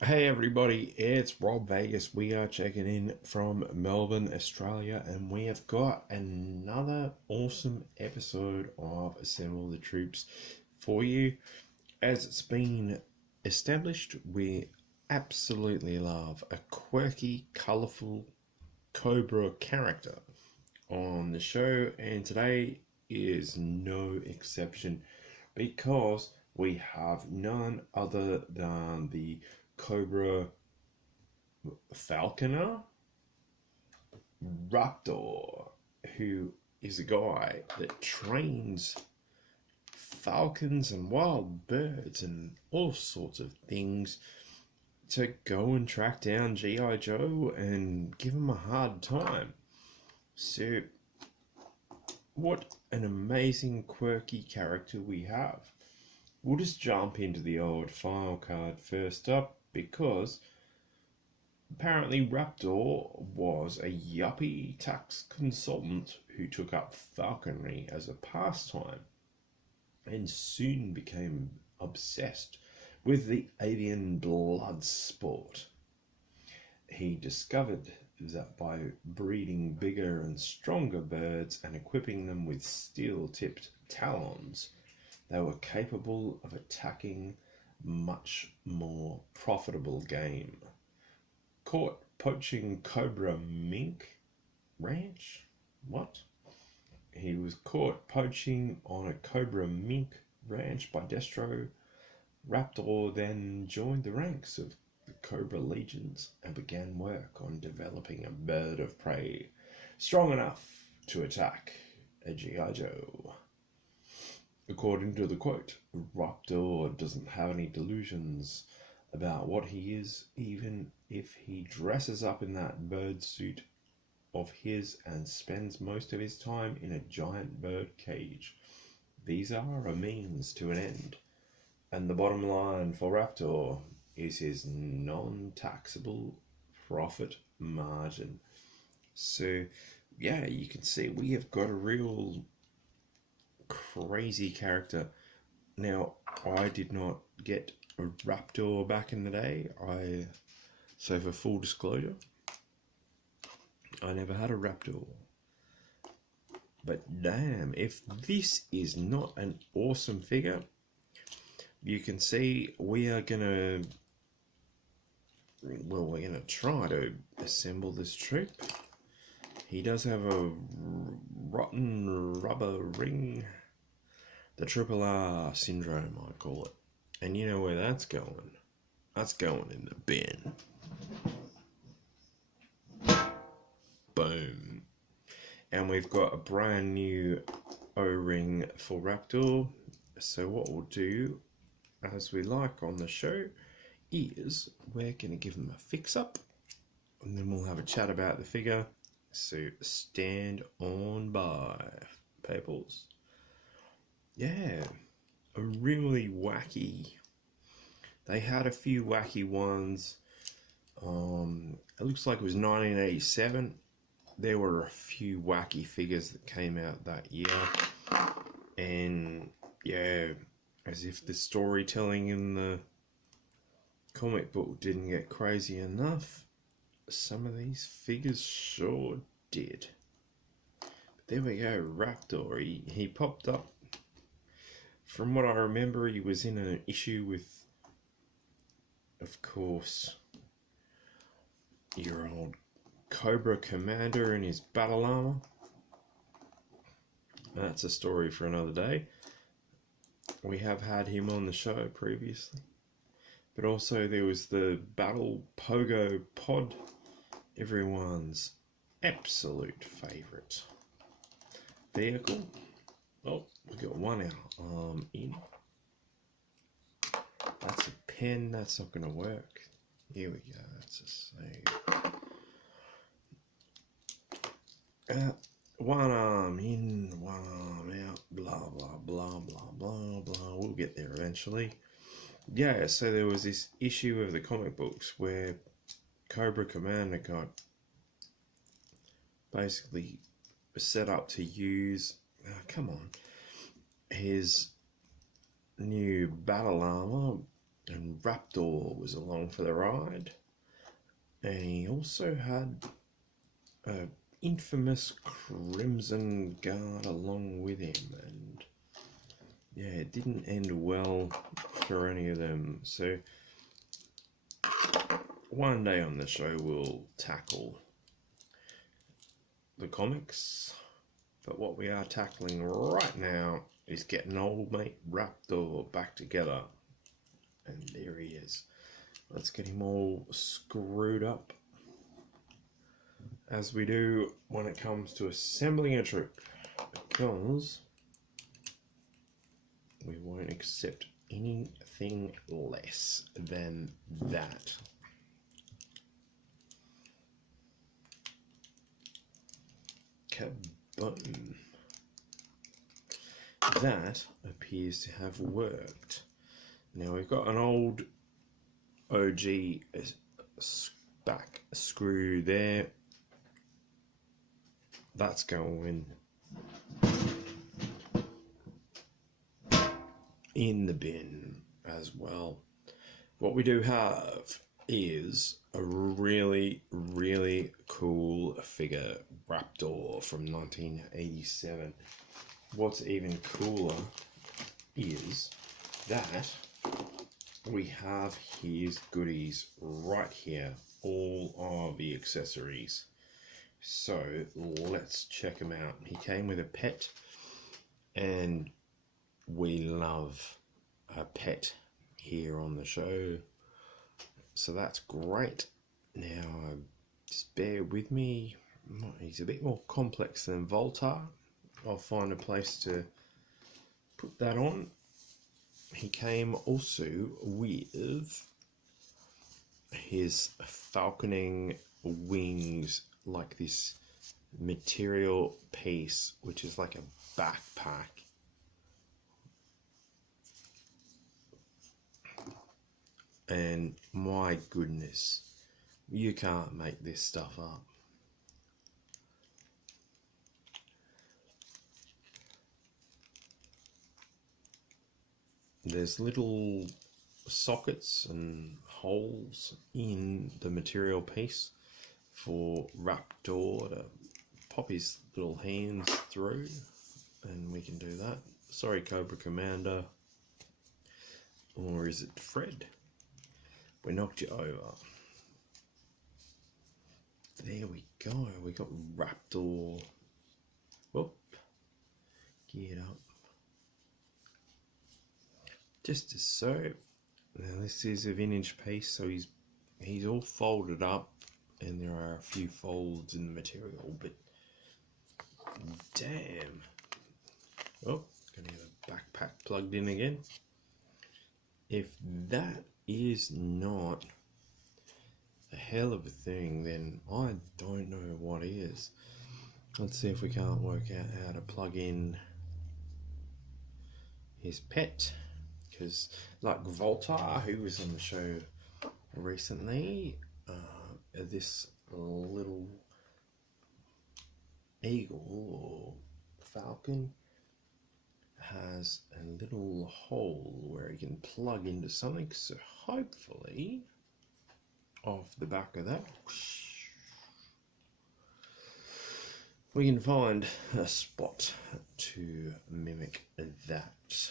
Hey everybody, it's Rob Vegas. We are checking in from Melbourne, Australia, and we have got another awesome episode of Assemble the Troops for you. As it's been established, we absolutely love a quirky, colourful Cobra character on the show, and today is no exception because we have none other than the Cobra Falconer Raptor, who is a guy that trains falcons and wild birds and all sorts of things to go and track down GiJoe and give him a hard time. So, what an amazing, quirky character we have. We'll just jump into the old file card first up because apparently Raptor was a yuppie tax consultant who took up falconry as a pastime and soon became obsessed with the avian blood sport. He discovered that by breeding bigger and stronger birds and equipping them with steel-tipped talons, they were capable of attacking much more profitable game. Caught poaching Cobra Mink Ranch? What? He was caught poaching on a Cobra Mink Ranch by Destro. Raptor then joined the ranks of the Cobra Legions and began work on developing a bird of prey strong enough to attack a GiJoe. According to the quote, Raptor doesn't have any delusions about what he is, even if he dresses up in that bird suit of his and spends most of his time in a giant bird cage. These are a means to an end, and the bottom line for Raptor is his non-taxable profit margin. So, yeah, you can see we have got a real crazy character. Now, I did not get a Raptor back in the day. So for full disclosure, I never had a Raptor. But damn, if this is not an awesome figure, you can see we're gonna try to assemble this troop. He does have a rotten rubber ring. The triple R syndrome, I call it. And you know where that's going. That's going in the bin. Boom. And we've got a brand new O-ring for Raptor. So what we'll do, as we like on the show, is we're going to give him a fix-up. And then we'll have a chat about the figure. So stand on by, peoples. Yeah, a really wacky. They had a few wacky ones. It looks like it was 1987. There were a few wacky figures that came out that year. And yeah, as if the storytelling in the comic book didn't get crazy enough, some of these figures sure did. But there we go, Raptor. He popped up. From what I remember, he was in an issue with, of course, your old Cobra Commander in his battle armor. That's a story for another day. We have had him on the show previously. But also there was the Battle Pogo Pod, everyone's absolute favourite vehicle. Oh, we've got one arm in. That's a pen, that's not going to work. Here we go, that's a save. One arm in, one arm out, blah, blah, blah, blah, blah, blah. We'll get there eventually. Yeah, so there was this issue of the comic books where Cobra Commander got basically set up to use, come on, his new battle armor and Raptor was along for the ride, and he also had a infamous Crimson Guard along with him, and yeah, it didn't end well for any of them. So one day on the show we'll tackle the comics, but what we are tackling right now is getting old mate Raptor back together, and there he is. Let's get him all screwed up, as we do when it comes to assembling a troop, because we won't accept anything less than that. Kaboom. That appears to have worked. Now we've got an old OG back screw there. That's going in the bin as well. What we do have is a really, really cool figure, Raptor from 1987. What's even cooler is that we have his goodies right here, all of the accessories. So let's check him out. He came with a pet, and we love a pet here on the show, so that's great. Now just bear with me, he's a bit more complex than Voltar. I'll find a place to put that on. He came also with his falconing wings, like this material piece, which is like a backpack. And my goodness, you can't make this stuff up. There's little sockets and holes in the material piece for Raptor to pop his little hands through, and we can do that. Sorry, Cobra Commander, or is it Fred? We knocked you over. There we go. We got Raptor. Whoop. Geared up. Just as so. Now this is a vintage piece, so he's all folded up, and there are a few folds in the material, but damn. Oh, gonna get a backpack plugged in again. If that is not a hell of a thing, then I don't know what is. Let's see if we can't work out how to plug in his pet, because like Voltar, who was on the show recently, this little eagle or falcon has a little hole where you can plug into something, so hopefully off the back of that we can find a spot to mimic that.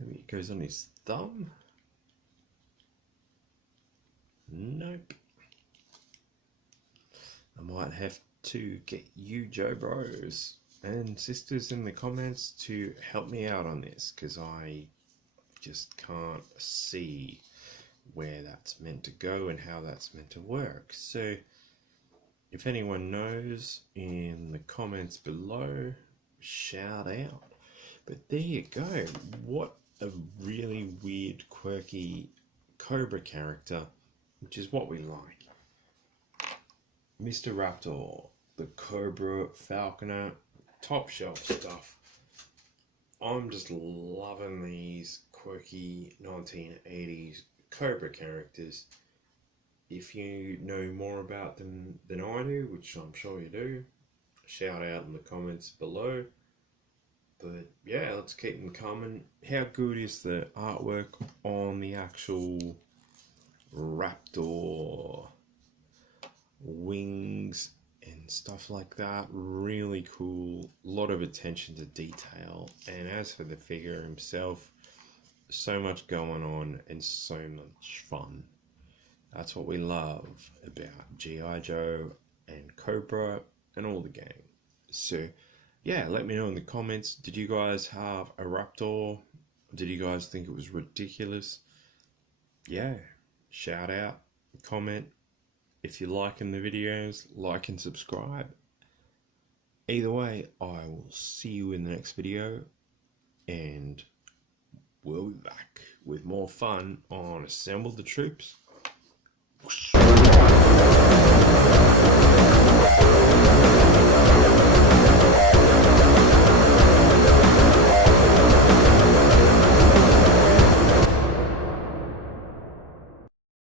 Maybe it goes on his thumb. Nope. I might have to get you Joe Bros and sisters in the comments to help me out on this, because I just can't see where that's meant to go and how that's meant to work. So if anyone knows, in the comments below, shout out. But there you go. What a really weird, quirky Cobra character, which is what we like. Mr. Raptor, the Cobra Falconer, top shelf stuff. I'm just loving these quirky 1980s Cobra characters. If you know more about them than I do, which I'm sure you do, shout out in the comments below. But yeah, let's keep them coming. How good is the artwork on the actual Raptor wings and stuff like that? Really cool. A lot of attention to detail. And as for the figure himself, so much going on and so much fun. That's what we love about GiJoe and Cobra and all the gang. So yeah, let me know in the comments, did you guys have a Raptor? Did you guys think it was ridiculous? Yeah, shout out, comment. If you're liking the videos, like and subscribe. Either way, I will see you in the next video, and we'll be back with more fun on Assemble the Troops